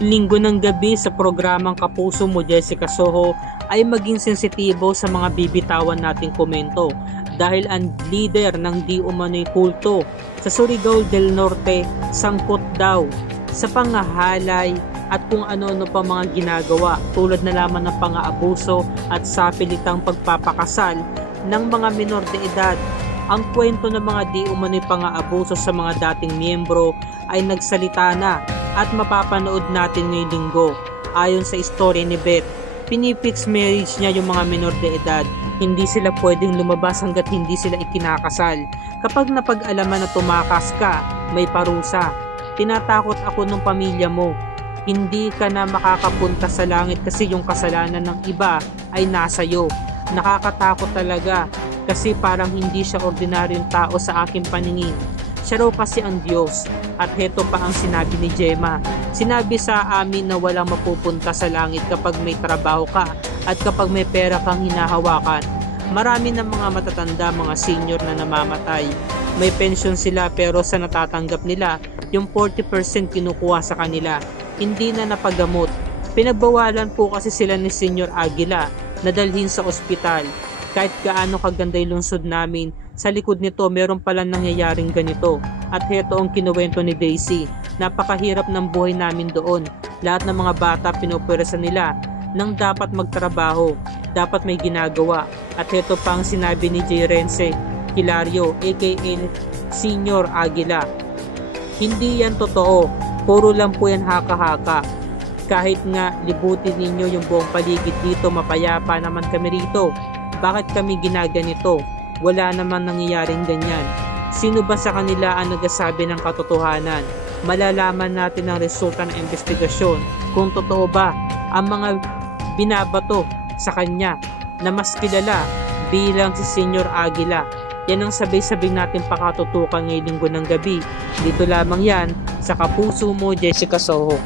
Linggo ng gabi sa programang Kapuso Mo Jessica Soho ay maging sensitibo sa mga bibitawan nating komento dahil ang leader ng di umano'y kulto sa Surigao del Norte sangkot daw sa pangahalay at kung ano-ano pa mga ginagawa tulad na lamang ng pang-aabuso at sapilitang pagpapakasal ng mga menor de edad. Ang kwento ng mga di umano'y pang-aabuso sa mga dating miyembro ay nagsalita na at mapapanood natin ngayong linggo. Ayon sa story ni Beth, pinifix marriage niya yung mga menor de edad. Hindi sila pwedeng lumabas hanggat hindi sila ikinakasal. Kapag napag-alaman na tumakas ka, may parusa. Tinatakot ako ng pamilya mo. Hindi ka na makakapunta sa langit kasi yung kasalanan ng iba ay nasa iyo. Nakakatakot talaga kasi parang hindi siya ordinaryong tao sa aking paningin. Siya raw kasi ang Diyos. At heto pa ang sinabi ni Gemma. Sinabi sa amin na walang mapupunta sa langit kapag may trabaho ka at kapag may pera kang hinahawakan. Marami ng mga matatanda, mga senior na namamatay. May pension sila pero sa natatanggap nila, yung 40% kinukuha sa kanila. Hindi na napagamot. Pinagbawalan po kasi sila ni Senior Aguila na dalhin sa ospital. Kahit gaano kaganda yung lungsod namin, sa likod nito meron palang nangyayaring ganito. At heto ang kinuwento ni Daisy. Napakahirap ng buhay namin doon. Lahat ng mga bata pinupwersa nila nang dapat magtrabaho, dapat may ginagawa. At heto pa ang sinabi ni J. Rense Hilario aka Senior Aguila. Hindi yan totoo, puro lang po yan haka-haka. Kahit nga libutin ninyo yung buong paligid dito, mapayapa naman kami rito. Bakit kami ginaganito? Wala naman nangyayaring ganyan. Sino ba sa kanila ang nagsasabi ng katotohanan? Malalaman natin ang resulta ng investigasyon kung totoo ba ang mga binabato sa kanya na mas kilala bilang si Senior Aguila. Yan ang sabay-sabay natin pakatutukan ngayong linggo ng gabi. Dito lamang yan sa Kapuso Mo Jessica Soho.